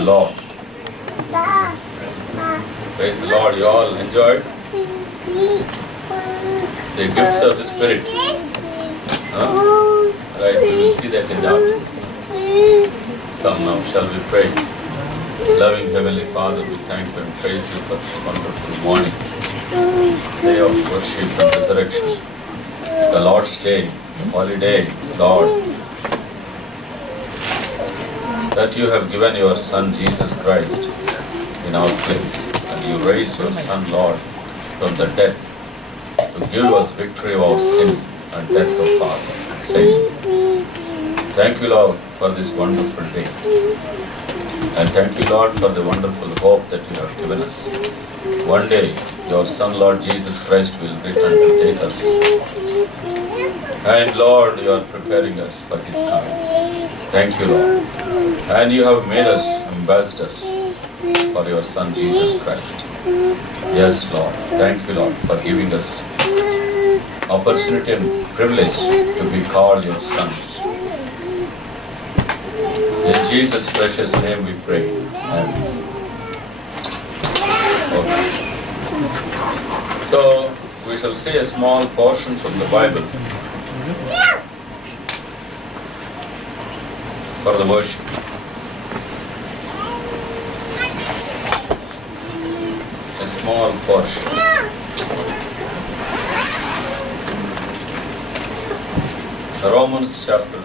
the Lord. Praise the Lord. You all enjoyed the gifts of the Spirit. Right, we will see that in the afternoon. Come now, shall we pray? Loving Heavenly Father, we thank you and praise you for this wonderful morning, day of worship and resurrection, the Lord's Day, the holiday, Lord, that you have given your Son Jesus Christ in our place, and you raised your Son, Lord, from the dead to give us victory over sin and death of Father and Savior. Thank you, Lord, for this wonderful day. And thank you, Lord, for the wonderful hope that you have given us. One day, your Son, Lord Jesus Christ, will return to take us. And Lord, you are preparing us for His coming. Thank you, Lord. And you have made us ambassadors for your Son, Jesus Christ. Yes, Lord. Thank you, Lord, for giving us opportunity and privilege to be called your sons. In Jesus' precious name we pray. Amen. Okay. So, we shall see a small portion from the Bible for the worship. A small portion. Romans chapter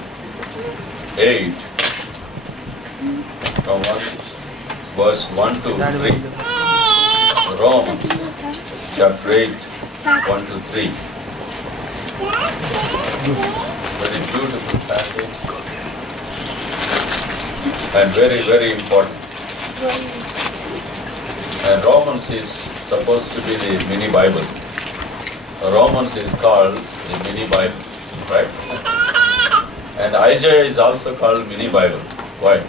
8, from verse 1 to 3. Romans chapter 8, 1 to 3. Very beautiful passage and very, very important. And Romans is supposed to be the mini Bible. Romans is called the mini Bible, right? And Isaiah is also called mini Bible. Why?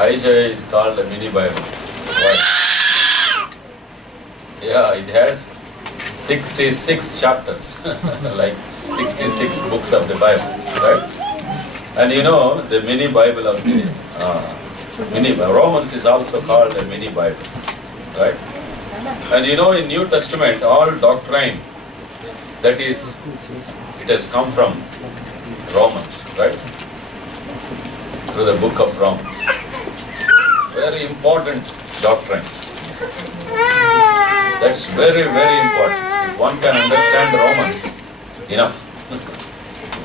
Isaiah is called a mini Bible. Why? Yeah, it has 66 chapters, like 66 books of the Bible, right? And you know, the mini Bible of the Romans is also called a mini Bible, right? And you know, in New Testament, all doctrine that is, it has come from Romans, right? Through the book of Romans. Very important doctrines. That's very, very important. If one can understand Romans, enough. If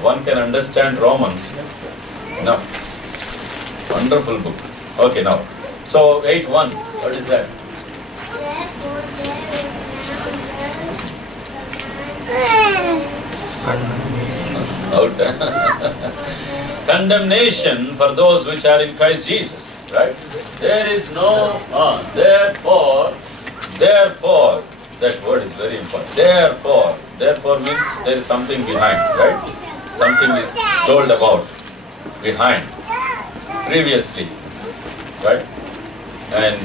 one can understand Romans, enough. Wonderful book. Okay, now. So, 8:1, what is that? Out. Condemnation for those which are in Christ Jesus, right? There is no, therefore, that word is very important. Therefore means there is something behind, right? Something is told about, behind, previously, right? And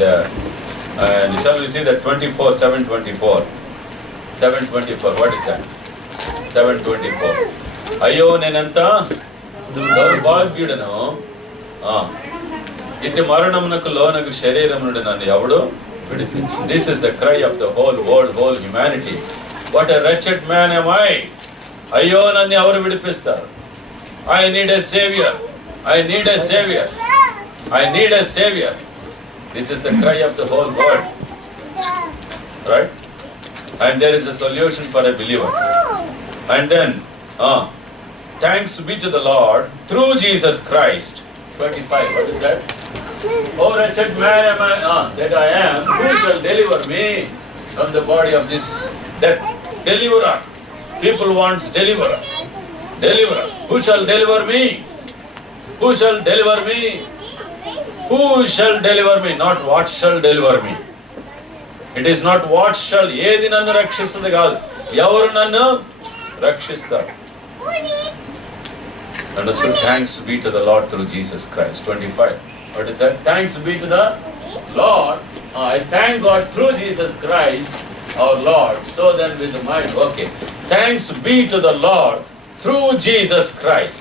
shall we see that 7:24, what is that? 7:24. అయ్యో నేనంత దౌర్భాగ్యుడను, ఇటు మరణమునకు లోనకు శరీరం నుండి నన్ను ఎవడు విడిపించు. This is the cry of the whole world, whole humanity. What a wretched man am I. అయ్యో నన్ను ఎవరు విడిపిస్తారు? I need a savior. I need a savior. I need a savior. This is the cry of the whole world, right? And there is a solution for a believer. And then thanks be to the Lord through Jesus Christ. 25, what is that? Oh wretched man am I, that I am, who shall deliver me from the body of this death? Deliverer. People want deliverer. Deliverer. Who shall deliver me? Who shall deliver me? Who shall deliver me? Not what shall deliver me. It is not what shall, ఏది నన్ను రక్షిస్తుంది కాదు, ఎవరు నన్ను రక్షిస్తారు. Understood? Thanks be to the Lord through Jesus Christ. 25. What is that? Thanks be to the Lord. I thank God through Jesus Christ, our Lord. So then with the mind, okay. Thanks be to the Lord through Jesus Christ.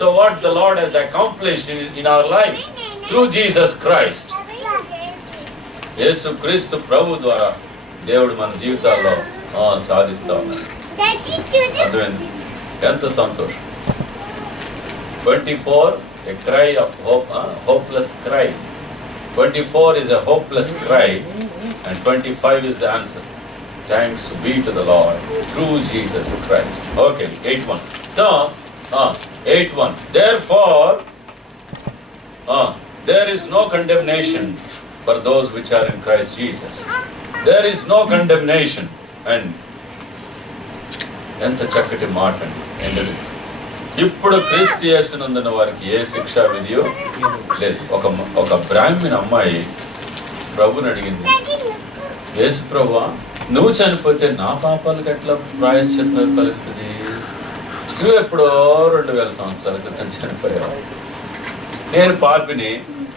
So what the Lord has accomplished in our life, through Jesus Christ. యేసు క్రీస్తు ప్రభు ద్వారా దేవుడు మన జీవితాల్లో సాధిస్తా ఉన్నాడు. అర్థమైంది? ఎంత సంతోషం. 24 a cry of hope, hopeless cry. 24 is a hopeless cry and 25 is the answer. Thanks be to the Lord through Jesus Christ. Okay, 8:1. So 8:1. Therefore there is no condemnation for those which are in Christ Jesus. There is no condemnation. And ఎంత చక్కటి మాట అండి. ఇప్పుడు క్రీస్తు యేసునందున్న వారికి ఏ శిక్షా విధియో లేదు. ఒక బ్రాహ్మణ అమ్మాయి ప్రభుని అడిగింది, యేసు ప్రభువా, నువ్వు చనిపోతే నా పాపాలకు ఎట్లా ప్రాయశ్చిత్తం కలుగుతుంది? నువ్వు ఎప్పుడో 2000 సంవత్సరాల క్రితం చనిపోయావు, నేను పాపిని,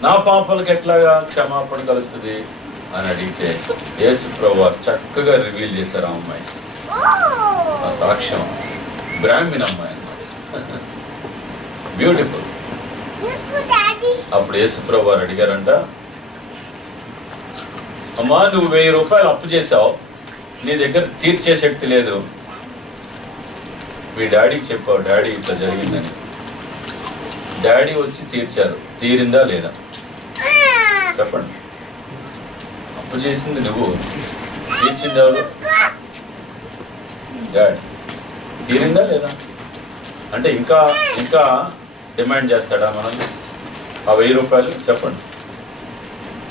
నా పాపాలకు ఎట్లాగా క్షమాపణ కలుగుతుంది అని అడిగితే యేసు ప్రభువా చక్కగా రివీల్ చేశారు ఆ అమ్మాయి. ఆ సాక్ష్యం బ్రాహ్మణ అమ్మాయి అన్నమాట. బ్యూటిఫుల్. అప్పుడు యేసు ప్రభు వారు అడిగారంట, అమ్మా నువ్వు 1000 రూపాయలు అప్పు చేసావు, నీ దగ్గర తీర్చే శక్తి లేదు. మీ డాడీకి చెప్పావు డాడీ ఇట్లా జరిగిందని. డాడీ వచ్చి తీర్చారు, తీరిందా లేదా చెప్పండి. అప్పు చేసింది నువ్వు, తీర్చింది ఎవరు? డాడీ. తీరిందా లేదా అంటే ఇంకా ఇంకా డిమాండ్ చేస్తాడా మనల్ని ఆ 1000 రూపాయలు? చెప్పండి.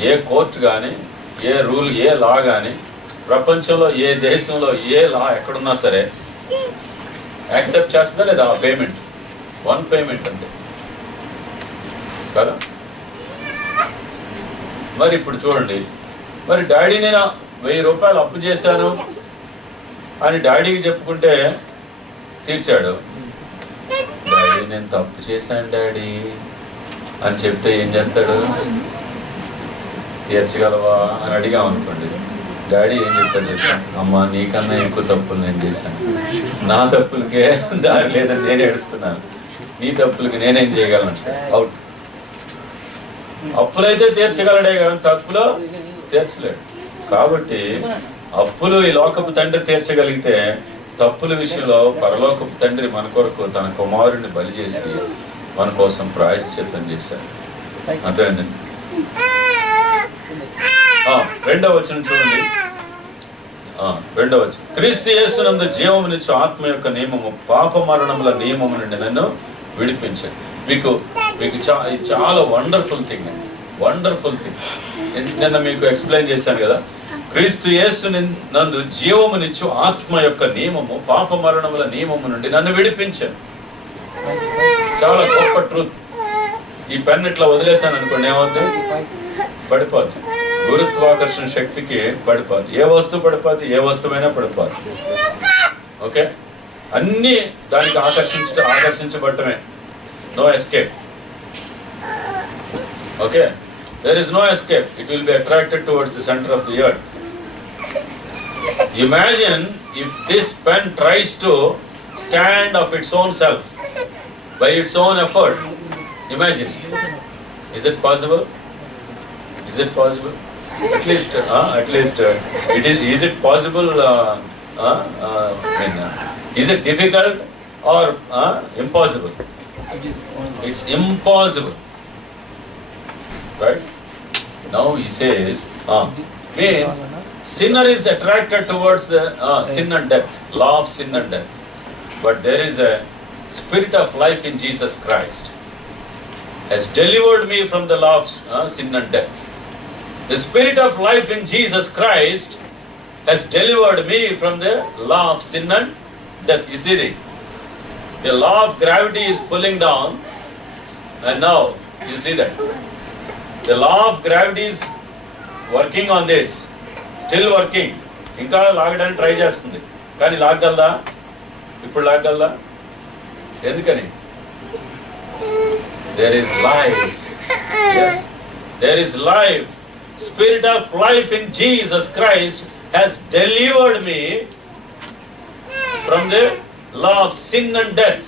ఏ కోర్టు కానీ, ఏ రూల్, ఏ లా కానీ, ప్రపంచంలో ఏ దేశంలో ఏ లా ఎక్కడున్నా సరే యాక్సెప్ట్ చేస్తుందా లేదా ఆ పేమెంట్? 1 పేమెంట్ అంతే కదా. మరి ఇప్పుడు చూడండి, మరి డాడీ నేను 1000 రూపాయలు అప్పు చేశాను అని డాడీకి చెప్పుకుంటే తీర్చాడు. డాడీ నేను తప్పు చేశాను డాడీ అని చెప్తే ఏం చేస్తాడు? తీర్చగలవా అని అడిగామనుకోండి, డాడీ ఏం చెప్తాడు? అమ్మా నీకన్నా ఎక్కువ తప్పులు నేను చేశాను, నా తప్పులకే దారి లేదని నేను ఏడుస్తున్నాను, నీ తప్పులకి నేనేం చేయగలను? అవుట్. అప్పులైతే తీర్చగలడే కానీ తప్పులో తీర్చలేడు. కాబట్టి అప్పులు ఈ లోకపు తండ్రి తీర్చగలిగితే తప్పుల విషయంలో పరలోకపు తండ్రి మన కొరకు తన కుమారుడిని బలి చేసి మన కోసం ప్రాయశ్చిత్తం చేశారు. అదేనండి. 2వ వచనం చూడండి. 2వ వచనం, క్రీస్తు యేసునందు జీవమునిచ్చు ఆత్మ యొక్క నియమము పాప మరణముల నియమము నుండి నన్ను విడిపించాడు. మీకు చాలా వండర్ఫుల్ థింగ్ అండి, వండర్ఫుల్ థింగ్. నిన్న మీకు ఎక్స్ప్లెయిన్ చేశాను కదా, క్రీస్తు యేసు నందు జీవమునిచ్చు ఆత్మ యొక్క నియమము పాప మరణముల నియమము నుండి నన్ను విడిపించాను. చాలా గొప్ప ట్రూత్. ఈ పెన్ ఇట్లా వదిలేశాను అనుకోండి, ఏమవుతుంది? పడిపోద్ది. గురుత్వాకర్షణ శక్తికి పడిపోద్ది. ఏ వస్తువు పడిపోద్ది? ఏ వస్తువైనా పడిపోద్ది. ఓకే, అన్నీ దానికి ఆకర్షించబడటమే. No escape. Okay, there is no escape. It will be attracted towards the center of the earth. Imagine if this pen tries to stand of its own self by its own effort. Imagine. Is it possible? Is it possible? At least is it possible? Is it difficult or impossible? It's impossible. Right? Now he says, means sinner is attracted towards the sin and death, law of sin and death. But there is a spirit of life in Jesus Christ has delivered me from the law of sin and death. The spirit of life in Jesus Christ has delivered me from the law of sin and death. You see, the law of gravity is pulling down, and now you see that the law of gravity is working on this, still working. ఇంకా లాగడానికి ట్రై చేస్తుంది, కానీ లాగగలదా? ఇప్పుడు లాగగలదా? ఎందుకని? There is life. Yes, there is life. Spirit of life in Jesus Christ has delivered me from the law of sin and death.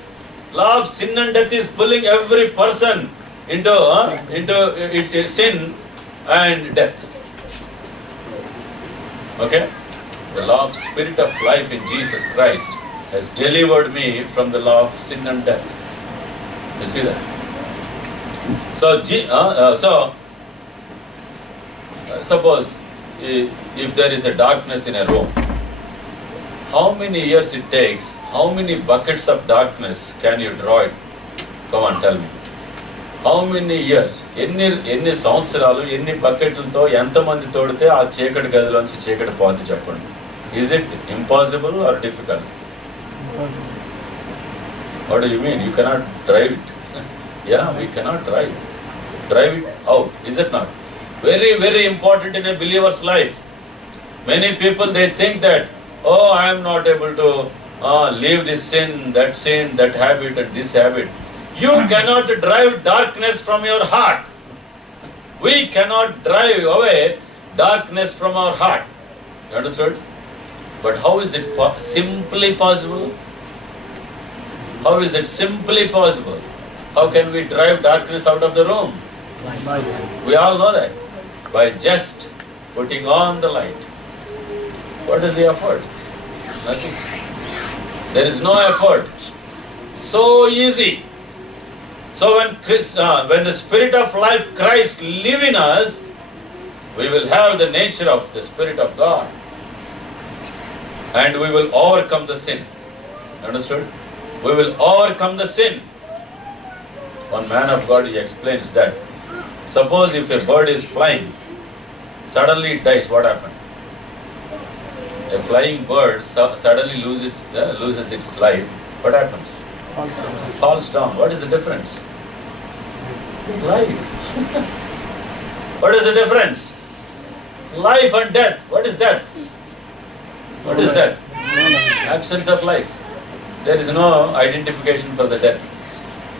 Law of sin and death is pulling every person into sin and death. Okay? The law of spirit of life in Jesus Christ has delivered me from the law of sin and death. You see that? So, suppose if there is a darkness in a room, how many years it takes, how many buckets of darkness can you draw it? Come on, tell me. How many years? ఎన్ని సంవత్సరాలు, ఎన్ని బకెట్లతో ఎంతమంది తోడితే ఆ చీకటి గదిలోంచి చీకటి పోతే చెప్పండి. Is it impossible or difficult? Impossible. What do you mean? You cannot drive it. Yeah, we cannot drive it out, is it not? Very, very important in a believer's life. Many people, they think that, oh, I am not able to leave this sin, that habit and this habit. You cannot drive darkness from your heart. We cannot drive away darkness from our heart. You understood? But how is it simply possible? How is it simply possible? How can we drive darkness out of the room? We all know that. By just putting on the light. What is the effort? Nothing. There is no effort. So easy. So when the Spirit of life, Christ, live in us, we will have the nature of the Spirit of God. And we will overcome the sin. Understood? We will overcome the sin. One man of God, he explains that. Suppose if a bird is flying, suddenly it dies, what happened? A flying bird suddenly loses its life, what happens? Falls down. What is the difference? Life. What is the difference? Life and death. What is death? What is death? Absence of life. There is no identification for the death.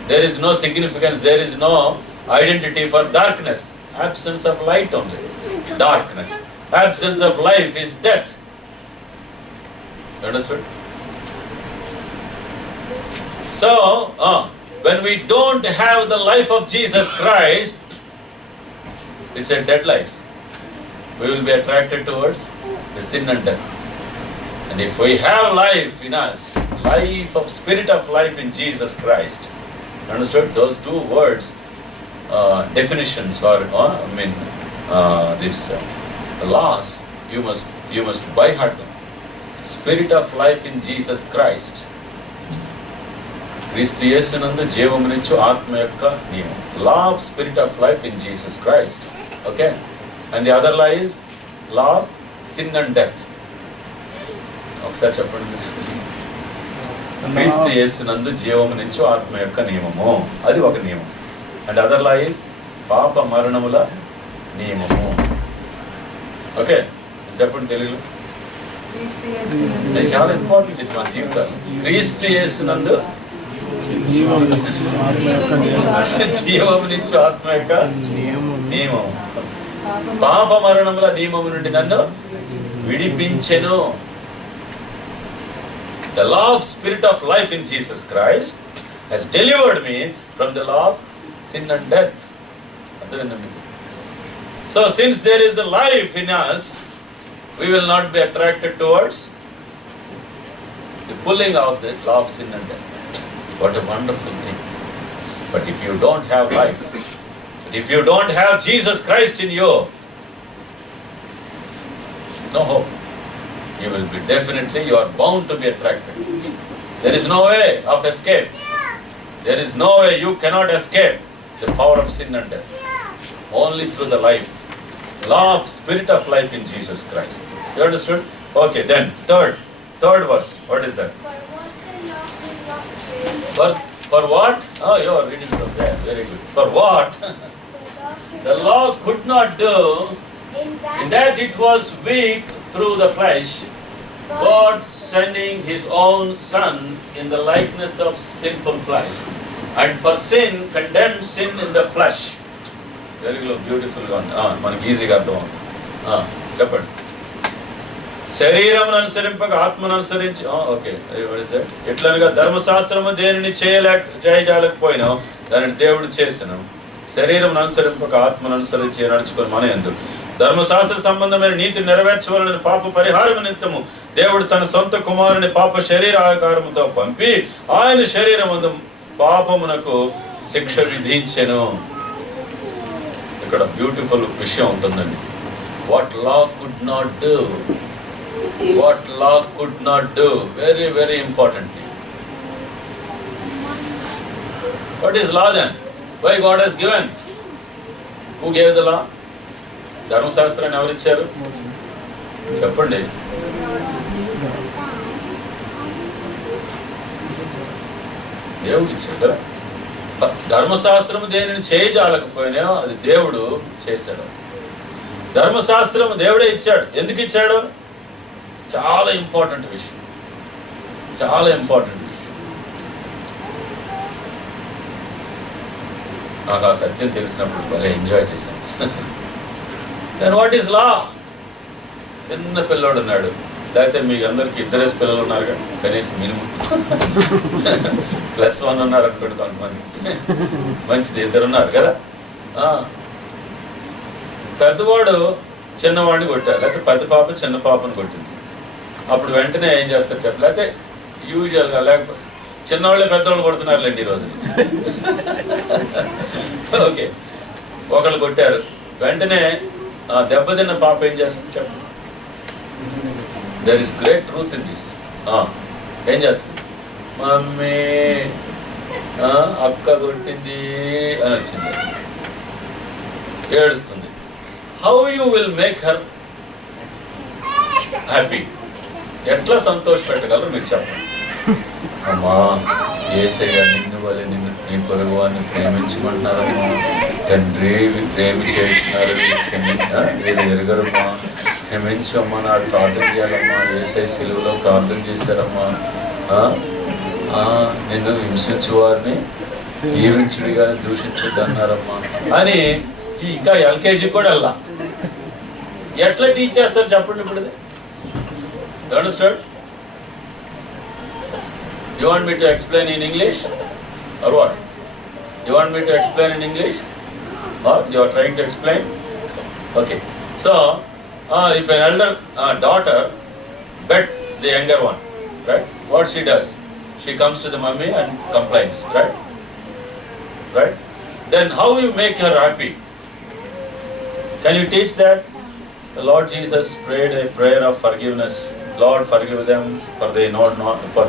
There is no significance. There is no identity for darkness. Absence of light only. Darkness. Absence of life is death. Understood? So, when we don't have the life of Jesus Christ, it's a dead life. We will be attracted towards the sin and death. And if we have life in us, life of Spirit of life in Jesus Christ, understood? Those two words, definitions or laws, you must by heart them. Spirit of life in Jesus Christ. క్రీస్తు యేసునందు జీవమునిచ్చు ఆత్మ యొక్క నియమం. Law of Spirit of life in Jesus Christ. Okay? And the other law is law of sin and death. ఒకసారి చెప్పండి. క్రీస్తు యేసునందు జీవమునిచ్చు ఆత్మ యొక్క నియమము, అది ఒక నియమం. అండ్ అదర్ లా ఇస్ పాప మరణముల నియమము. ఓకే, చెప్పండి తెలుగులో. అది చాలా ఇంపార్టెంట్ ఇది మన జీవితాలు. క్రీస్తు యేసునందు జీవమునిచ్చు ఆత్మ యొక్క నియమము, పాప మరణముల నియమము నుండి నన్ను విడిపించెను. The law of Spirit of life in Jesus Christ has delivered me from the law of sin and death. So since there is the life in us, we will not be attracted towards the pulling of the law of sin and death. What a wonderful thing. But if you don't have life, if you don't have Jesus Christ in you, no hope. You will be definitely, you are bound to be attracted. There is no way of escape. There is no way, you cannot escape the power of sin and death. Only through the life, law of Spirit of life in Jesus Christ. You understood? Okay, then third verse. What is that? For what? Oh, you are reading from there. Very good. For what? The law could not do, in that it was weak through the flesh, God sending His own Son in the likeness of sinful flesh, and for sin condemned sin in the flesh. Very beautiful one. మనకి ఈజీగా అర్థం అవుతుంది. చెప్పండి. శరీరమును అనుసరింపక ఆత్మను అనుసరించి, ఓకే, ఎట్లనగా ధర్మశాస్త్రము దేనిని చేయలేకపోయినా దానిని దేవుడు చేస్తున్నాం. శరీరం అనుసరింపక ఆత్మను అనుసరించి నడుచుకొని మన యందు ధర్మశాస్త్ర సంబంధమైన నీతి నెరవేర్చవలన పాప పరిహారం నిమిత్తము దేవుడు తన సొంత కుమారుని పాప శరీర ఆకారముతో పంపి ఆయన శరీరమందు పాపమునకు శిక్ష విధించెను. ఇక్కడ బ్యూటిఫుల్ విషయం ఉంటుందండి. What law could not do, what law could not do, very very important. What is law then? Why God has given? Who gave the law? ధర్మశాస్త్రాన్ని ఎవరిచ్చారు చెప్పండి? దేవుడు ఇచ్చాడు కదా. ధర్మశాస్త్రము దేనిని చేయజాలకపోయినా అది దేవుడు చేశాడు. ధర్మశాస్త్రము దేవుడే ఇచ్చాడు. ఎందుకు ఇచ్చాడు? చాలా ఇంపార్టెంట్ విషయం, చాలా ఇంపార్టెంట్ విషయం. నాకు ఆ సత్యం తెలిసినప్పుడు బాగా ఎంజాయ్ చేశాను. Then what is law? చిన్న పిల్లోడు ఉన్నాడు, లేకపోతే మీకు అందరికి ఇద్దరేసి పిల్లలు ఉన్నారు కదా, కనీసం మినిమం +1 ఉన్నారు అనుకోండి కొంతమంది, మంచిది, 2 ఉన్నారు కదా. పెద్దవాడు చిన్నవాడిని కొట్టారు, లేకపోతే పెద్ద పాప చిన్న పాపను కొట్టింది. అప్పుడు వెంటనే ఏం చేస్తారు చెప్ప, లేకపోతే యూజువల్గా లేకపోతే చిన్నవాళ్ళే పెద్దవాళ్ళు కొడుతున్నారులేండి ఈరోజు. ఓకే, ఒకళ్ళు కొట్టారు, వెంటనే దెబ్బతిన్న పాప ఏం చేస్తుంది చెప్పండి? There is great truth in this. ఏం చేస్తుంది? మమ్మీ అక్క కొట్టింది అని వచ్చింది, ఏడుస్తుంది. How you will make her happy? ఎట్లా సంతోష పెట్టగలరు మీరు చెప్పండి? అమ్మా, యేసయ్య నిన్ను వల్ల నిన్ను నీ పొరుగు వారిని ప్రేమించమంటున్నారమ్మా, తండ్రి ప్రేమి చేస్తున్నారు, మీరు ఎరగరమ్మా, క్షమించమ్మా, నాకు ప్రార్థన చేయాలమ్మా, యేసయ్య సిలువలో ప్రార్థన చేశారమ్మా, నిన్ను హింసించు వారిని దీవించుడిగా దూషించద్దు అన్నారమ్మా అని. ఇంకా ఎల్కేజీ కూడా వెళ్ళా. ఎట్లా టీచ్ చేస్తారు చెప్పండి ఇప్పుడు? Understand? You want me to explain in English or what? You want me to explain in English or you are trying to explain? Okay. So, if an elder daughter bet the younger one, right? What she does? She comes to the mummy and complains, right? Right? Then how you make her happy? Can you teach that? The Lord Jesus prayed a prayer of forgiveness. Lord, forgive them, for they know not what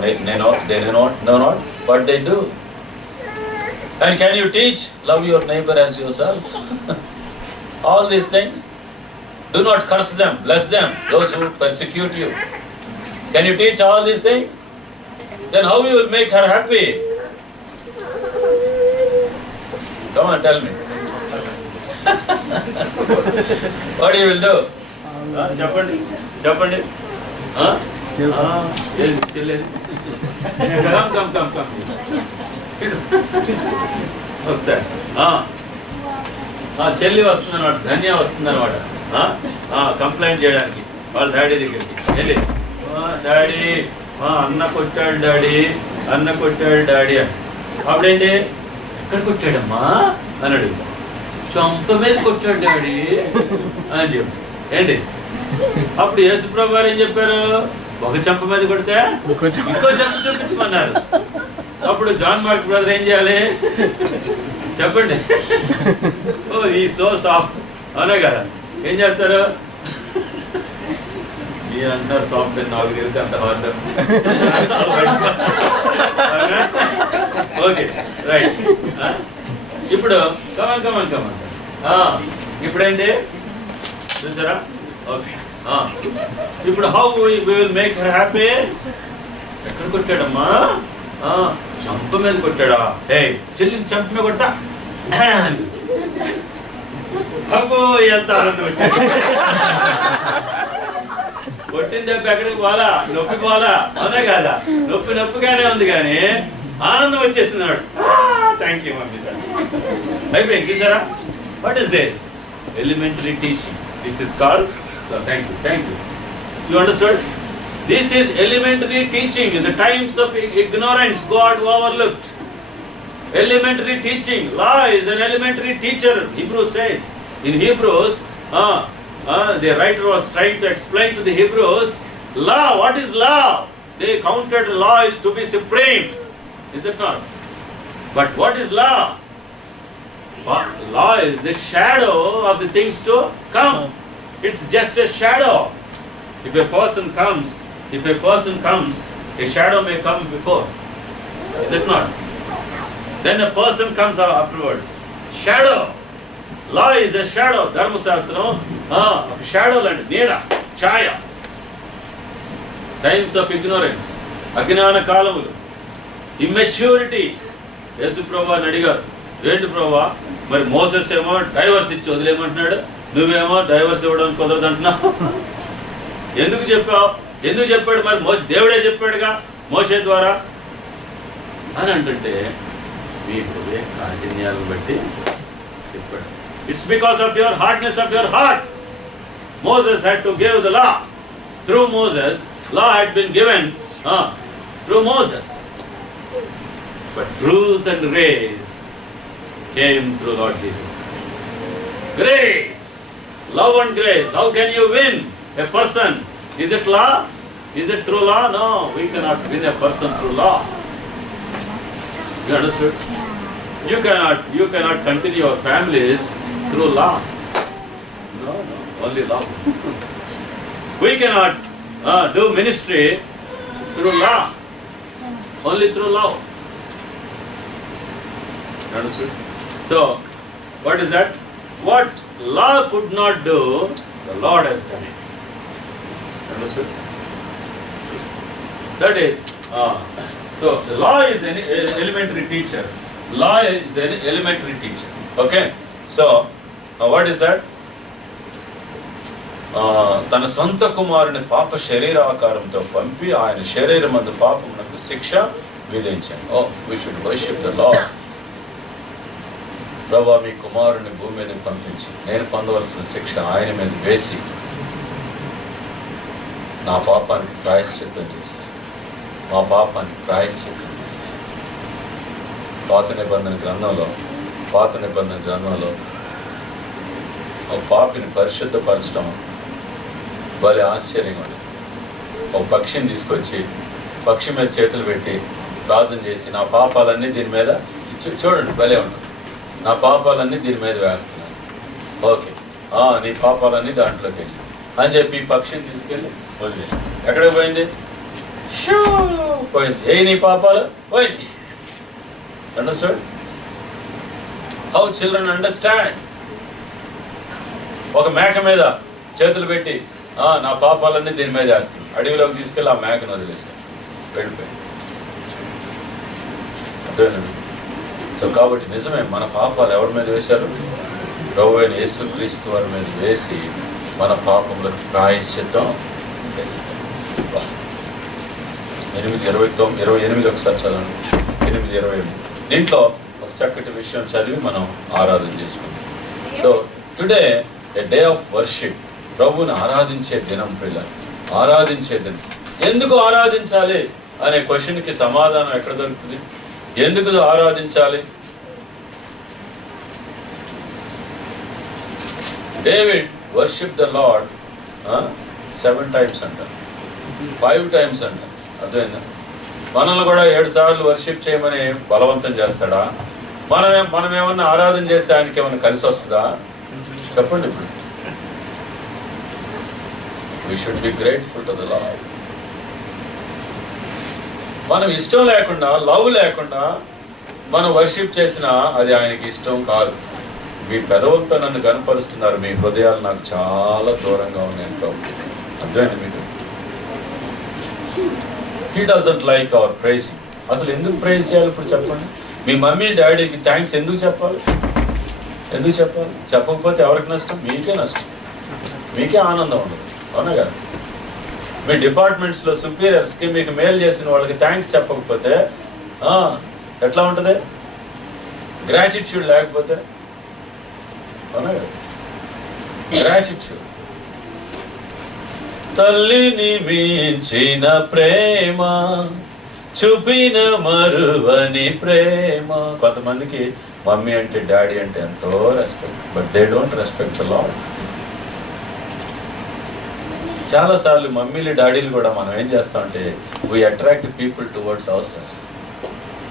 they do. And can you teach, love your neighbor as yourself? All these things. Do not curse them, bless them, those who persecute you. Can you teach all these things? Then how you will make her happy? Come on, tell me. What you will do? Chapandi. ఒకసారి చెల్లి వస్తుంది అనమాట, ధన్య వస్తుంది అనమాట కంప్లైంట్ చేయడానికి వాళ్ళ డాడీ దగ్గరికి వెళ్ళి, డాడీ అన్న కొట్టాడు డాడీ, అన్న కొట్టాడు డాడీ అని. అప్పుడేంటి, ఎక్కడ కొట్టాడమ్మా అని అడుగుతా. చంప మీద కొట్టాడు డాడీ అని చెప్పి ఏంటి. అప్పుడు యేసుప్రభు గారు ఏం చెప్పారు? ఒక చెంప మీద కొడితే ఇంకో చెంప చూపించమన్నారు. అప్పుడు జాన్ మార్క్ బ్రదర్ ఏం చేయాలి చెప్పండి? ఓ ఈ సో సాఫ్ట్, అవునా కదా? ఏం చేస్తారు? మీరు అంటారు సాఫ్ట్ అని, నాకు తెలిసి అంత హార్డ్. Okay, right. ఇప్పుడు కమాన్ ఇప్పుడేంటి చూసారా? ఓకే, ఇప్పుడు how we will make her happy? ఎక్కడ కొట్టాడమ్మా? చంప మీద కొట్టాడా? చెల్లిని చంప మీద కొట్టా. అబ్బో ఎంత ఆనందం వచ్చింది. కొట్టిన దెబ్బ ఎక్కడికి పోవాలా? నొప్పి పోవాలా? అవునా కాదా? నొప్పిగానే ఉంది కానీ ఆనందం వచ్చేసింది అన్నాడు. Thank you mummy. అయిపోయింది చూసారా? What is this? Elementary teaching. This is called, thank you. You understood? This is elementary teaching. In the times of ignorance, God overlooked. Elementary teaching. Law is an elementary teacher. Hebrews says. In Hebrews, the writer was trying to explain to the Hebrews, law, what is law? They counted law to be supreme. Is it not? But what is law? Law is the shadow of the things to come. It's just a shadow. If a person comes, a shadow may come before. Is it not? Then a person comes afterwards. Shadow. Law is a shadow. Dharmasastram, shadow and neda, chaya. Times of ignorance, అజ్ఞాన కాలములు, immaturity. యేసు ప్రభువా అడిగారు, ఏంటి ప్రభువా మరి మోసెస్ ఏమో డైవర్స్ ఇచ్చి వదిలేమంటున్నాడు, నువ్వేమో డైవర్స్ ఇవ్వడానికి కుదరదు అంటున్నావు. ఎందుకు చెప్పాడు మరి దేవుడే చెప్పాడుగా మోసే ద్వారా అని అంటుంటే మీ హృదయ కాఠిన్యాలను బట్టి చెప్పాడు. It's because of your hardness of your heart. Moses had to give the law. Through Moses, law had been given through Moses. But truth and grace came through Lord Jesus Christ. Grace, love and grace. How can you win a person? Is it law? Is it through law? No, we cannot win a person through law. You understood? You cannot continue your families through law. No, only love. We cannot do ministry through law. Only through love. You understood? So, what is that? What law could not do, the Lord has done it. Understood? That is, so the law is an elementary teacher. Law is an elementary teacher. Okay? So, what is that? తన సొంత కుమారుని పాప శరీరాకారంతో పంపి ఆయన శరీరమందు పాపమునకు శిక్ష విధించాడు. We should worship the Lord. ప్రభువా మీ కుమారుని భూమి మీదకి పంపించి నేను పొందవలసిన శిక్ష ఆయన మీద వేసి నా పాపానికి ప్రాయశ్చిత్తం చేశారు. మా పాపానికి ప్రాయశ్చిత్తం చేశారు. పాత నిబంధన గ్రంథంలో ఒక పాపిని పరిశుద్ధపరచడం భలే ఆశ్చర్యంగా ఉంది. ఒక పక్షిని తీసుకొచ్చి పక్షి మీద చేతులు పెట్టి ప్రార్థన చేసి నా పాపాలన్నీ దీని మీద చూడండి భలే ఉంటుంది. నా పాపాలన్నీ దీని మీద వేస్తున్నాను. ఓకే, నీ పాపాలన్నీ దాంట్లోకి వెళ్ళి అని చెప్పి పక్షిని తీసుకెళ్ళి వదిలేస్తాను. ఎక్కడికి పోయింది? పోయింది. నీ పాపాలు పోయింది. అండర్స్టాండ్? How children understand. ఒక మేక మీద చేతులు పెట్టి నా పాపాలన్నీ దీని మీద వేస్తాను. అడవిలోకి తీసుకెళ్ళి ఆ మేకను వదిలేస్తాను. వెళ్ళిపోయింది. అర్థమైందండి? సో కాబట్టి నిజమే, మన పాపాలు ఎవరి మీద వేశారు? ప్రభువైన యేసుక్రీస్తు వారి మీద వేసి మన పాపములకు ప్రాయశ్చిత్తం చేస్తారు. 8:28 ఒకసారి చదవండి. 8:28 దీంట్లో ఒక చక్కటి విషయం చదివి మనం ఆరాధన చేసుకుందాం. So today A day of worship. ప్రభువుని ఆరాధించే దినం పిల్లలు, ఆరాధించే దినం. ఎందుకు ఆరాధించాలి అనే క్వశ్చన్కి సమాధానం ఎక్కడ దొరుకుతుంది? ఎందుకు ఆరాధించాలి? డేవిడ్ వర్షిప్ ద లార్డ్ 7 times అంటారు, 5 times అంటారు. అర్థమైందా? మనల్ని కూడా 7 సార్లు వర్షిప్ చేయమని బలవంతం చేస్తాడా? మనం ఏమన్నా ఆరాధన చేస్తే ఆయనకి ఏమన్నా కలిసి వస్తుందా? చెప్పండి. ఇప్పుడు we should be grateful to the Lord. మనం ఇష్టం లేకుండా, లవ్ లేకుండా మనం వర్షిప్ చేసినా అది ఆయనకి ఇష్టం కాదు. మీ పెదవులతో నన్ను కనపరుస్తున్నారు, మీ హృదయాలు నాకు చాలా దూరంగా ఉన్నాయి కాబట్టి. అర్థమైంది మీకు? He doesn't like our praising. అసలు ఎందుకు ప్రైజ్ చేయాలి ఇప్పుడు చెప్పండి? మీ మమ్మీ డాడీకి థ్యాంక్స్ ఎందుకు చెప్పాలి? చెప్పకపోతే ఎవరికి నష్టం? మీకే నష్టం, మీకే ఆనందం ఉండదు. అవునా కదా? మీ డిపార్ట్మెంట్స్లో సుపీరియర్స్కి మీకు మేలు చేసిన వాళ్ళకి థ్యాంక్స్ చెప్పకపోతే ఎట్లా ఉంటుంది? గ్రాటిట్యూడ్ లేకపోతే. అవునా కదా? గ్రాటిట్యూడ్. తల్లిని మించిన ప్రేమ చూపిన మరువని ప్రేమ. కొంతమందికి మమ్మీ అంటే డాడీ అంటే ఎంతో respect, but they don't respect the lord. చాలాసార్లు మమ్మీలు డాడీలు కూడా మనం ఏం చేస్తామంటే we attract people towards our cells,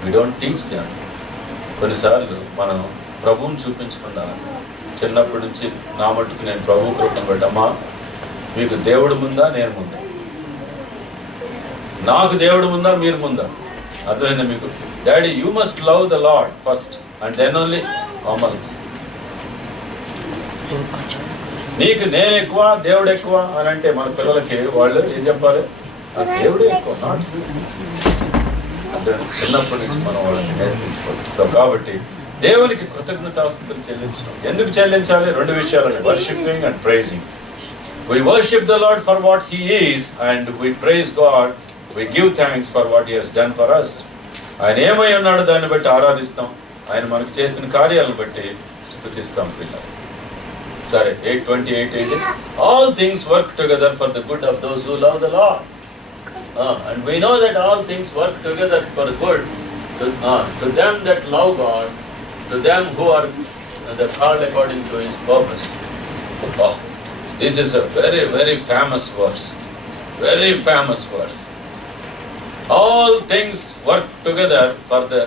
we don't teach them. కొన్నిసార్లు మనం ప్రభువుని చూపించకుండా చిన్నప్పటి నుంచి నా మట్టుకు నేను ప్రభు కృపను బట్టి, అమ్మా మీకు దేవుడు ముందా నేను ముందా, నాకు దేవుడు ముందా మీరు ముందా, అర్థమైందా మీకు? Daddy you must love the lord first and then only అమల్. నీకు నేను ఎక్కువ దేవుడు ఎక్కువ అని అంటే మన పిల్లలకి వాళ్ళు ఏం చెప్పాలి? దేవుడే ఎక్కువ, నాట్ అంటే చిన్నప్పటి నుంచి మనం వాళ్ళని నేర్పించుకోవాలి. సో కాబట్టి దేవునికి కృతజ్ఞతాస్తుతులు చెల్లించడం. ఎందుకు చెల్లించాలి? రెండు విషయాలు, worshipping and praising. We worship the Lord for what He is and we praise God, we give thanks for what He has done for us. ఆయన ఏమై ఉన్నాడో దాన్ని బట్టి ఆరాధిస్తాం, ఆయన మనకు చేసిన కార్యాలను బట్టి స్తుతిస్తాం పిల్లలు. సరే 8:28 ఏంటి? All things work together for the good of those who love the Lord. And we know that all things work together for good to them that love God, to them who are called according to His purpose. Oh, this is a very, very famous verse. Very famous verse. All things work together for the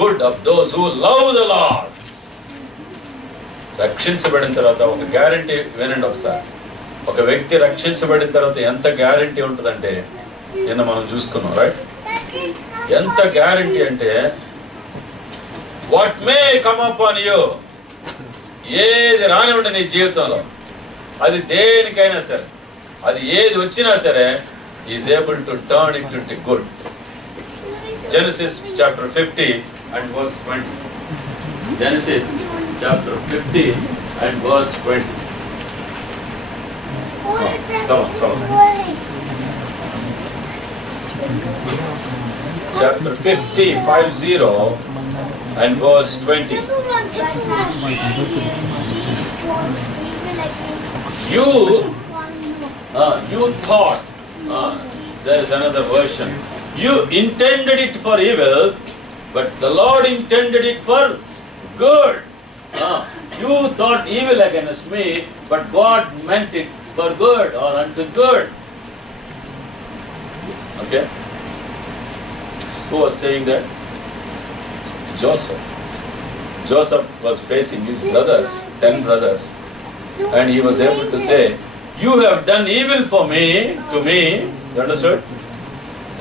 good of those who love the Lord. రక్షించబడిన తర్వాత ఒక గ్యారంటీ వినండి ఒకసారి. ఒక వ్యక్తి రక్షించబడిన తర్వాత ఎంత గ్యారంటీ ఉంటుందంటే నిన్న మనం చూసుకున్నాం, రైట్? ఎంత గ్యారంటీ అంటే what may come up on you, ఏది రానివ్వండి నీ జీవితంలో, అది దేనికైనా సరే, అది ఏది వచ్చినా సరే, is able to turn it into good. Genesis chapter 50 and verse 20. Genesis chapter 50 and verse 20. Come on. Chapter 50 and verse 20. You thought, there is another version. You intended it for evil, but the Lord intended it for good. You thought evil against me, but God meant it for good or unto good. Okay? Who was saying that? Joseph. Joseph was facing his brothers, 10 brothers, and he was able to say, you have done evil for me, to me. You understood?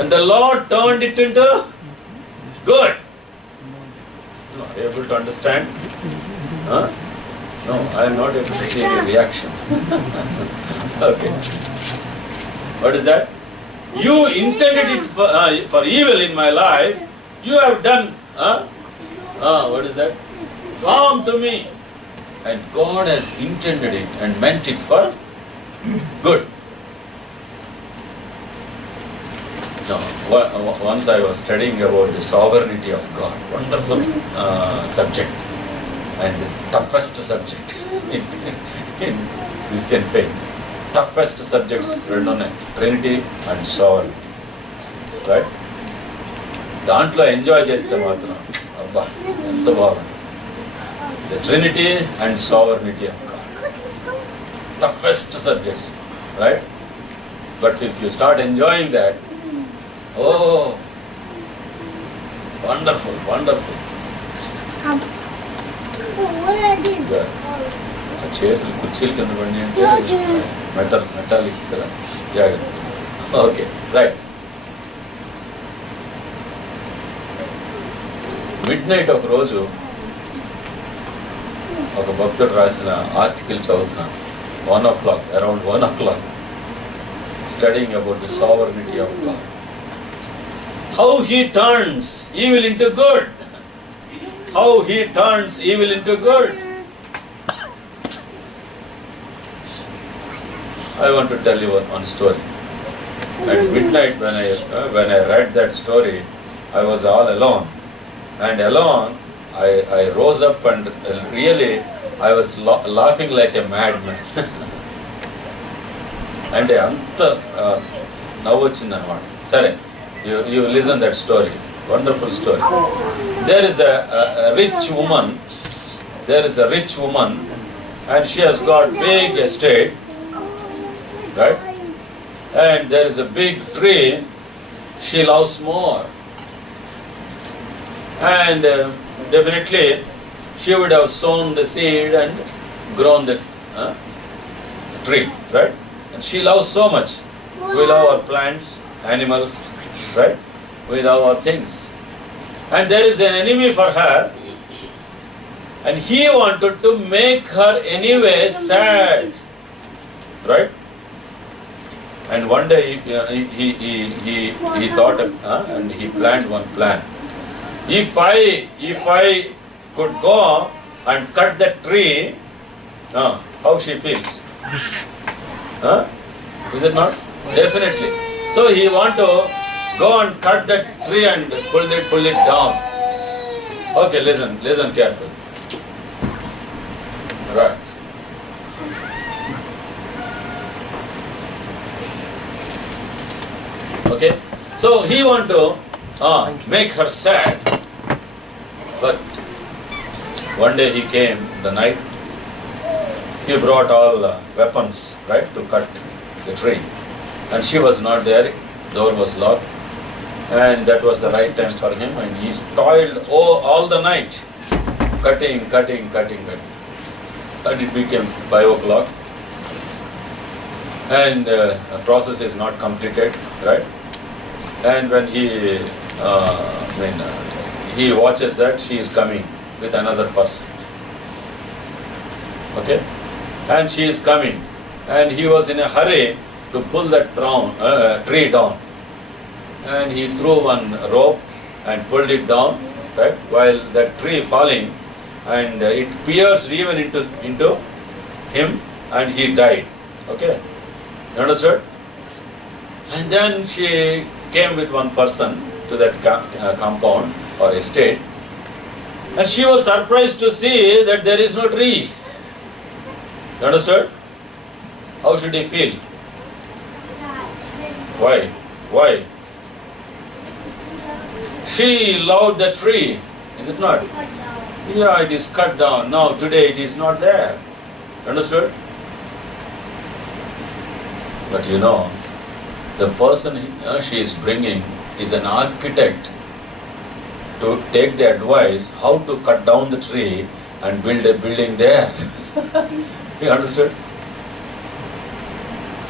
And the Lord turned it into good. No, are you able to understand? Huh? No, I am not able to see any reaction. Okay. What is that? You intended it for evil in my life. You have done, what is that? Harm to me. And God has intended it and meant it for good. No, once I was studying about the sovereignty of God. Wonderful subject and toughest subject in Christian faith. Toughest subjects రెండు ఉన్నాయి, Trinity and sovereignty. Right? దాంట్లో ఎంజాయ్ చేస్తే మాత్రం అబ్బా ఎంత బాగుంది. The Trinity and sovereignty of God. Toughest subjects, right? But if you start enjoying that, oh, wonderful. ఆ చేతులు కుర్చీలు కింద పడి అంటే మెటాలిక్ కదా, జాగ్రత్త. Okay, right. మిడ్నైట్ ఒక రోజు ఒక భక్తుడు రాసిన ఆర్టికల్ చదువుతున్నాను. 1 o'clock, around 1 o'clock, studying about the sovereignty of God. How He turns evil into good. How He turns evil into good. I want to tell you one story. At midnight when I read that story, I was all alone. And alone, I rose up and really I was laughing like a madman. అంటే అంత నవ్వు వచ్చింది అనమాట. సరే, You listen that story. Wonderful story. There is a rich woman. There is a rich woman, and she has got big estate, right? And there is a big tree she loves more. And definitely she would have sown the seed and grown the tree, right? And she loves so much. We love our plants, animals, right? We love our things. And there is an enemy for her, and he wanted to make her anyway sad, right? And one day he thought and he planned one plan. If I could go and cut that tree, how she feels? Is it not? Definitely. So he want to go and cut that tree and pull it down. Okay, listen carefully. Right. Okay. So he want to make her sad. But one day he came in the night. He brought all weapons, right, to cut the tree. And she was not there. Door was locked. And that was the right time for him. And he toiled all the night, cutting. And it became 5 o'clock. And the process is not completed, right? And when he watches that she is coming with another person. Okay? And she is coming. And he was in a hurry to pull that tree down. And he threw one rope and pulled it down, right? While that tree falling, and it pierced even into him, and he died. Okay? You understood? And then she came with one person to that compound or estate, and she was surprised to see that there is no tree. You understood? How should he feel? Why? She loved the tree, is it not? Yeah, it is cut down. Now today it is not there. Understood? But you know, the person she is bringing is an architect to take the advice how to cut down the tree and build a building there. You understood?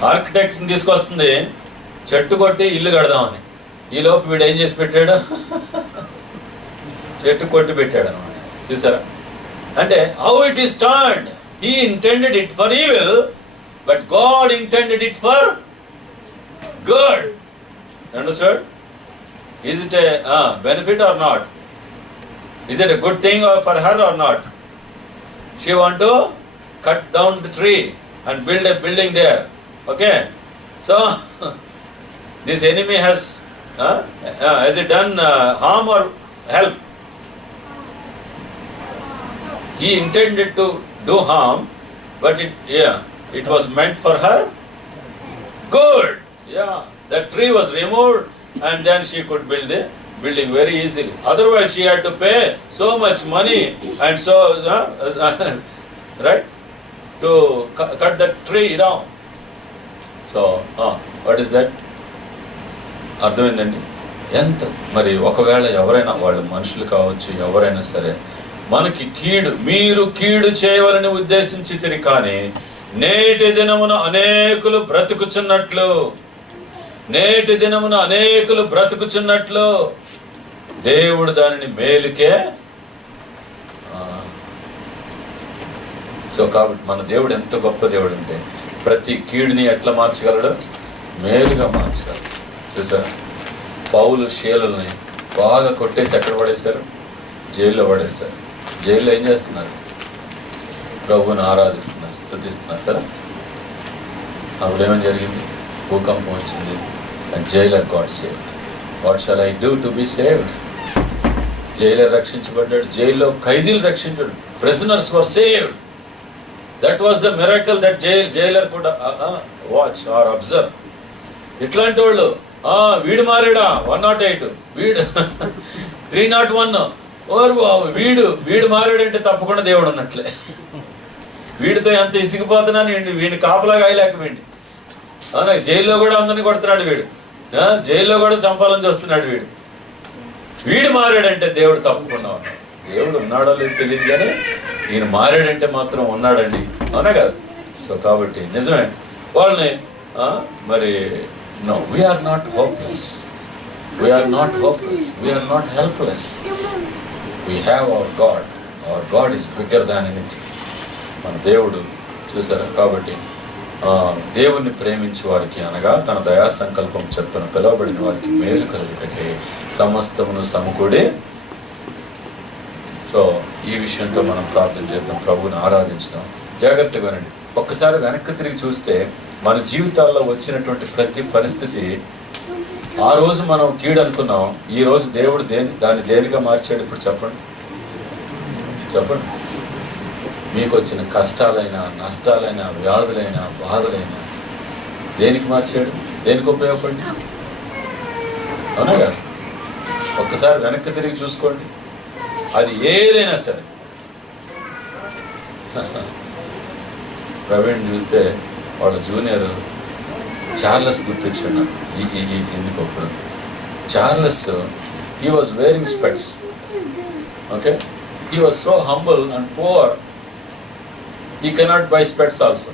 Architect తీసుకొస్తుంది చెట్టు కొట్టి ఇల్లు కడదామని. ఈ లోపు వీడు ఏం చేసి పెట్టాడు? చెట్టు కొట్టి పెట్టాడు అనమాట. చూసారా? అంటే how it is turned. He intended it for evil, but God intended it for good. Understood? Is it a benefit or not? Is it a good thing for her or not? She want to cut down the tree and build a building there. Okay? So, this enemy has it done harm or help? He intended to do harm, but it was meant for her good. Yeah, the tree was removed, and then she could build the building very easily. Otherwise, she had to pay so much money and so right, to cut the tree down. So, what is that? అర్థమైందండి? ఎంత మరి ఒకవేళ ఎవరైనా వాళ్ళు మనుషులు కావచ్చు, ఎవరైనా సరే మనకి మీరు కీడు చేయవాలని ఉద్దేశించితిరి, కానీ నేటి దినమున అనేకులు బ్రతుకుచున్నట్లు దేవుడు దానిని మేలుకే. సో కాబట్టి మన దేవుడు ఎంత గొప్ప దేవుడు అంటే ప్రతి కీడుని ఎట్లా మార్చగలడు? మేలుగా మార్చగలడు. చూసారా? పౌలు శీలని బాగా కొట్టేసి ఎక్కడ పడేశారు? జైల్లో పడేశారు. జైల్లో ఏం చేస్తున్నారు? ప్రభువుని ఆరాధిస్తున్నారు, స్తుతిస్తున్నారు కదా. అప్పుడు ఏమని జరిగింది? భూకంపం వచ్చింది. And jailer got saved. What shall I do to be saved? Jailer రక్షించబడ్డాడు. జైల్లో ఖైదీలు రక్షించాడు. Prisoners were saved. That was the miracle that jailer could watch or observe. ఇట్లాంటి వాళ్ళు వీడు మారాడా 108, వీడు 301, ఓరు బాబు వీడు మారాడంటే తప్పకుండా దేవుడు ఉన్నట్లే. వీడితో ఎంత ఇసిగిపోతున్నాను వీడిని కాపలా కాయలేకపోయింది. అవునా, జైల్లో కూడా అందరిని కొడుతున్నాడు వీడు, జైల్లో కూడా చంపాలని చూస్తున్నాడు వీడు మారాడంటే దేవుడు తప్పకుండా ఉన్నాడు. దేవుడు ఉన్నాడో లేదు తెలియదు కానీ ఈయన మారాడంటే మాత్రం ఉన్నాడండి. అవునా కదా? సో కాబట్టి నిజమే వాళ్ళని మరి no, we're not hopeless, we're not hopeless, we're not helpless. We have our God is bigger than anything. మన దేవుడు చూసారా? కాబట్టి దేవుణ్ణి ప్రేమించే వారికి అనగా తన దయా సంకల్పం చెప్పున పిలువబడిన వారికి మేలు కలుగుటకే సమస్తమును సమకూడి. సో ఈ విషయంతో మనం ప్రార్థన చేద్దాం, ప్రభువుని ఆరాధించుదాం. జాగ్రత్తగా వినండి. ఒక్కసారి వెనక్కి తిరిగి చూస్తే మన జీవితాల్లో వచ్చినటువంటి ప్రతి పరిస్థితి, ఆ రోజు మనం కీడు అనుకున్నాం, ఈ రోజు దేవుడు దాన్ని దేనిగా మార్చాడు. ఇప్పుడు చెప్పండి. మీకు వచ్చిన కష్టాలైనా, నష్టాలైనా, వ్యాధులైనా, బాధలైనా దేనికి మార్చాడు? దేనికి ఉపయోగపడి? అవునా కదా? ఒక్కసారి వెనక్కి తిరిగి చూసుకోండి. అది ఏదైనా సరే. ప్రవీణ్ చూస్తే వాళ్ళ జూనియర్ చార్లెస్ గుర్తొచ్చాడు ఎందుకు. అప్పుడు Charles, he was wearing specs. Okay, he was so humble and poor, he cannot by specs also.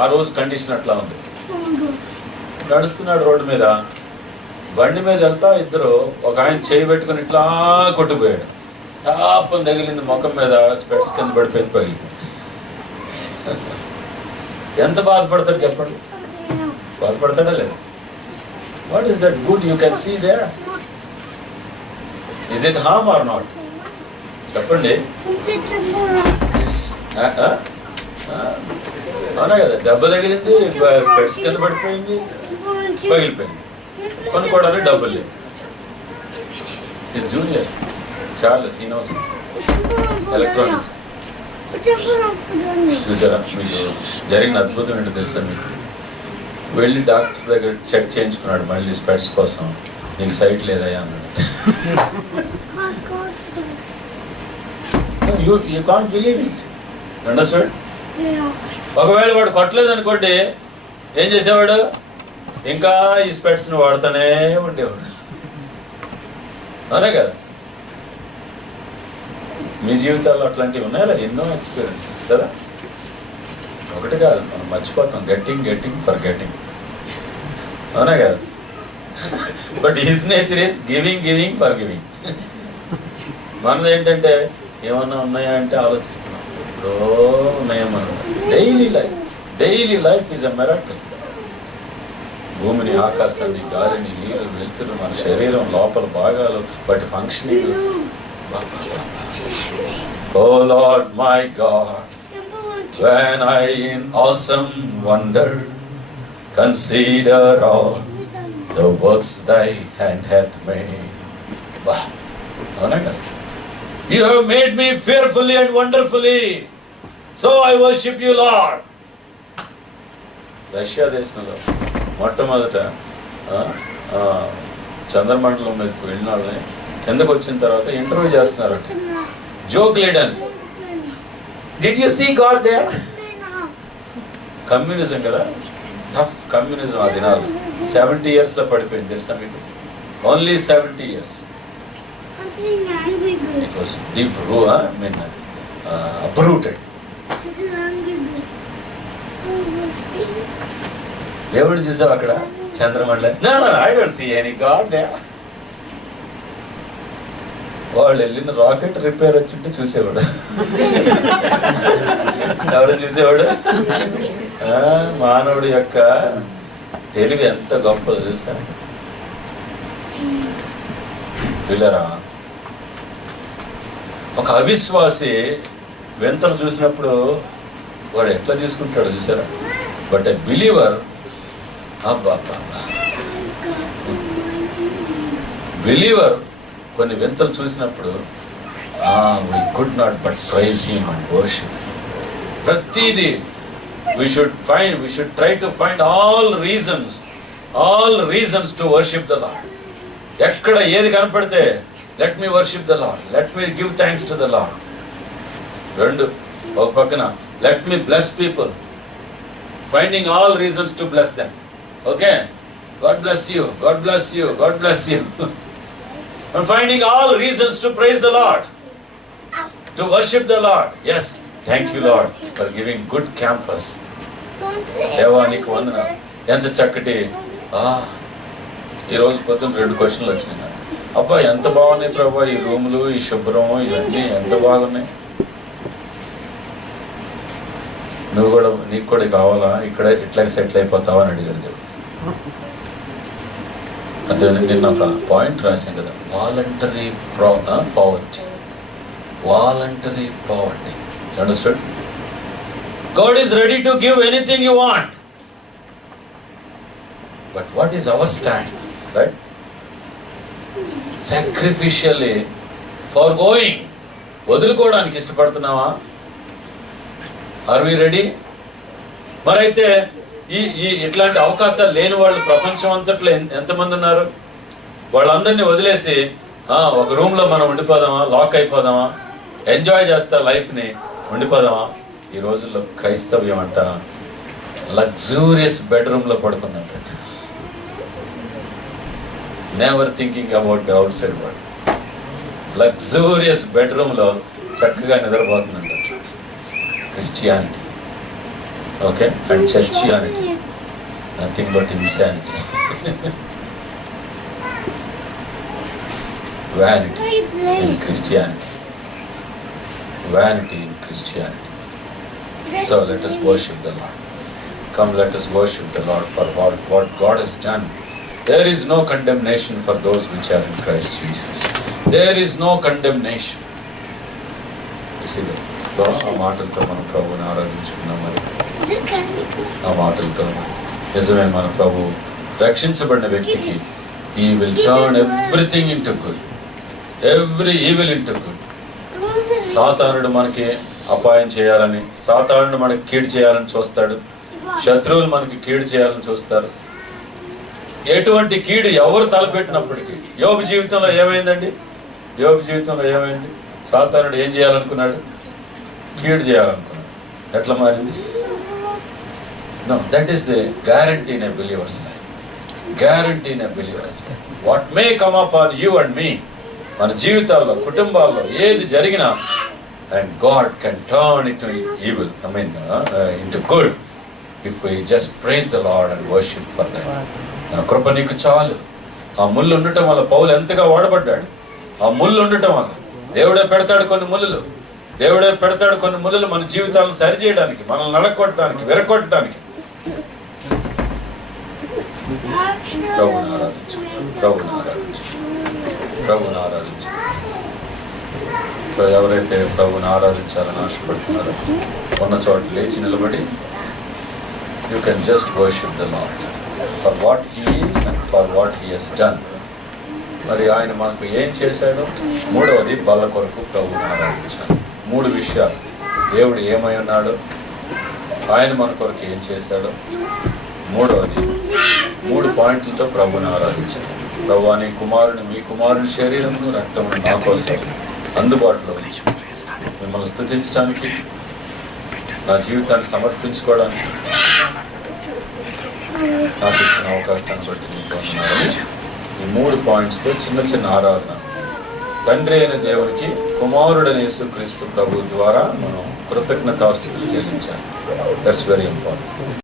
ఆ రోజు కండిషన్ అట్లా ఉంది. నడుస్తున్నాడు రోడ్డు మీద, బండి మీద వెళ్తా ఇద్దరు, ఒక ఆయన చేయి పెట్టుకుని ఇట్లా కొట్టుకుపోయాడు. టాపని తగిలింది ముఖం మీద, స్పెక్ట్స్ కింద పడిపోయింది, పగిలిపోయింది. ఎంత బాధపడతాడు చెప్పండి? బాధపడతాడా లేదా? What is that good you can see there? Is it harm or not? చెప్పండి. అవునా కదా? దెబ్బ తగిలింది, స్పెక్ట్స్ కింద పడిపోయింది, పగిలిపోయింది. కొనుక్కోవడానికి డబ్బులు లేవు. His junior Charles, he knows electronics. చూసారా? మీకు జరిగిన అద్భుతం ఏంటో తెలుసా? మీకు వెళ్ళి డాక్టర్ దగ్గర చెక్ చేయించుకున్నాడు మళ్ళీ స్పెట్స్ కోసం. నీకు సైట్ లేదయా అన్నాడు. You can't believe it. Understand? ఒకవేళ వాడు కొట్టలేదు అనుకోండి, ఏం చేసేవాడు? ఇంకా ఈ స్పెట్స్ని వాడుతూనే ఉండేవాడు. అవునా కదా? మీ జీవితాల్లో అట్లాంటివి ఉన్నాయా? ఎన్నో ఎక్స్పీరియన్సెస్ కదా. ఒకటి కాదు, మనం మర్చిపోతాం. Getting for getting. అవునా కదా? But his nature is giving for giving. మనది ఏంటంటే ఏమన్నా ఉన్నాయా అంటే ఆలోచిస్తున్నాం. ఎప్పుడో ఉన్నాయేమన్నా. Daily life is a miracle. భూమిని, ఆకాశాన్ని, గాలిని, నీరు, వెలుతురు, మన శరీరం లోపల భాగాలు, వాటి functioning. Oh Lord my God, when I in awesome wonder consider all the works thy hand hath made. Wow. You have made me fearfully and wonderfully, so I worship you, Lord. Russia దేశంలో మొట్టమొదట చంద్రమండలం మీదకి వెళ్ళిన వాళ్ళని కిందకు వచ్చిన తర్వాత ఇంటర్వ్యూ చేస్తున్నారంట. జోక్ లేడని. Did you see God there? Communism కదా, టఫ్ కమ్యూనిజం ఆ దినాలు. 70 years లో పడిపోయింది తెలుసా మీకు? Only 70 years. It was deep uprooted. దేవుడు చూసావు అక్కడ చంద్రమండలం? No, I don't see any God there. వాళ్ళు వెళ్ళిన రాకెట్ రిపేర్ వచ్చింటే చూసేవాడు. ఎవరు చూసేవాడు? మానవుడి యొక్క తెలివి ఎంత గొప్పదో తెలుసా పిల్లరా? ఒక అవిశ్వాసి వింతలు చూసినప్పుడు వాడు ఎట్లా తీసుకుంటాడు చూసారా? బట్ ఎ బిలీవర్, బిలీవర్ కొన్ని వింతలు చూసినప్పుడు we could not but praise him and worship. ప్రతిదీ we should try to find all reasons all reasons to worship the lord. ఎక్కడ ఏది కనపడితే let me worship the lord, let me give thanks to the lord. రెండు, ఒక పక్కన let me bless people, finding all reasons to bless them. Okay, God bless you, God bless you, God bless you. And finding all reasons to praise the Lord, to worship the Lord. Yes, thank you Lord for giving good campus. దేవా నీకు వందన, ఎంత చక్కటి. ఈరోజు పొద్దున్న 2 క్వశ్చన్లు వచ్చినాయి. అబ్బా ఎంత బాగున్నాయి ప్రభా ఈ రూములు, ఈ శుభ్రం, ఇవన్నీ ఎంత బాగున్నాయి. నువ్వు కూడా, నీకు కూడా కావాలా, ఇక్కడ ఇట్లా సెటిల్ అయిపోతావా అని అడిగారు. అదే నిన్న ఒక పాయింట్ రాశాను కదా, voluntary poverty. Voluntary poverty, you understand? God is ready to give anything you want, but what is our stand, right? Sacrificially foregoing, వదులుకోవడానికి ఇష్టపడుతున్నావా? Are we ready? మరైతే ఈ ఇట్లాంటి అవకాశాలు లేని వాళ్ళు ప్రపంచం అంతట్లో ఎంతమంది ఉన్నారు? వాళ్ళందరినీ వదిలేసి ఒక రూమ్లో మనం ఉండిపోదామా, లాక్ అయిపోదామా, ఎంజాయ్ చేస్తా లైఫ్ని, ఉండిపోదామా? ఈ రోజుల్లో క్రైస్తవ్యం అంట లగ్జూరియస్ బెడ్రూమ్లో పడుకున్నట్టు, never thinking about the outside world. Luxurious బెడ్రూమ్లో చక్కగా నిద్రపోతున్నట్టు Christianity. Okay, and churchianity, nothing but insanity. Vanity in Christianity. Vanity in Christianity. So let us worship the Lord. Come, let us worship the Lord for what God has done. There is no condemnation for those which are in Christ Jesus. There is no condemnation. You see that? ఆ మాటలతో మనం ప్రభువుని ఆరాధించుకున్నాం. మరి ఆ మాటలతో నిజమే మన ప్రభు రక్షించబడిన వ్యక్తికి he will turn everything into good, every evil into good. సాతానుడు మనకి అపాయం చేయాలని, సాతానుడు మనకి కీడు చేయాలని చూస్తాడు, శత్రువులు మనకి కీడు చేయాలని చూస్తారు. ఎటువంటి కీడు ఎవరు తలపెట్టినప్పటికీ, యోబు జీవితంలో ఏమైందండి? యోబు జీవితంలో ఏమైంది? సాతానుడు ఏం చేయాలనుకున్నాడు? కీడు చేయాలనుకున్నాడు. ఎట్లా మారింది? No, that is the guarantee in a believer's life. Guarantee in a believer's life. What may come upon you and me, మన జీవితాల్లో, కుటుంబాల్లో ఏది జరిగినా, and God can turn it into evil, into good, if we just praise the Lord and worship for that. నా కృప నీకు చాలు. ఆ ముళ్ళు ఉండటం వల్ల పౌలు ఎంతగా వాడబడ్డాడు. ఆ ముళ్ళు ఉండటం వల్ల దేవుడే పెడతాడు కొన్ని ముళ్ళు. దేవుడే పెడతాడు కొన్ని ముళ్ళు మన జీవితాలను సరిచేయడానికి, మనల్ని నడకొట్టడానికి, విరగొట్టడానికి. ప్రభుని ఆరాధించు, ప్రభుని ఆరాధించు, ప్రభుని ఆరాధించు. సో ఎవరైతే ప్రభుని ఆరాధించాలని ఆశపడుతున్నారో ఉన్న చోట లేచి నిలబడి, you can just worship the lord for what he is and for what he has done. మరి ఆయన మనకు ఏం చేశాడో, మూడవది బల కొరకు ప్రభుని ఆరాధించాలి. 3 విషయాలు, దేవుడు ఏమై ఉన్నాడో, ఆయన మన కొరకు ఏం చేశాడో, మూడవది 3 పాయింట్లతో ప్రభుని ఆరాధించాలి. ప్రభు నీ కుమారుని, మీ కుమారుని శరీరమును రక్తమును నా కోసం అందుబాటులో ఉంచి మిమ్మల్ని స్తుతించడానికి, నా జీవితాన్ని సమర్పించుకోవడానికి నాకు ఇచ్చిన అవకాశాన్ని బట్టి మీకు వందనాలు. ఈ 3 పాయింట్స్తో చిన్న ఆరాధన తండ్రి అయిన దేవునికి, కుమారుడైన యేసుక్రీస్తు ప్రభు ద్వారా మనం కృతజ్ఞతాస్తుతులు చెల్లించాలి. That's very important.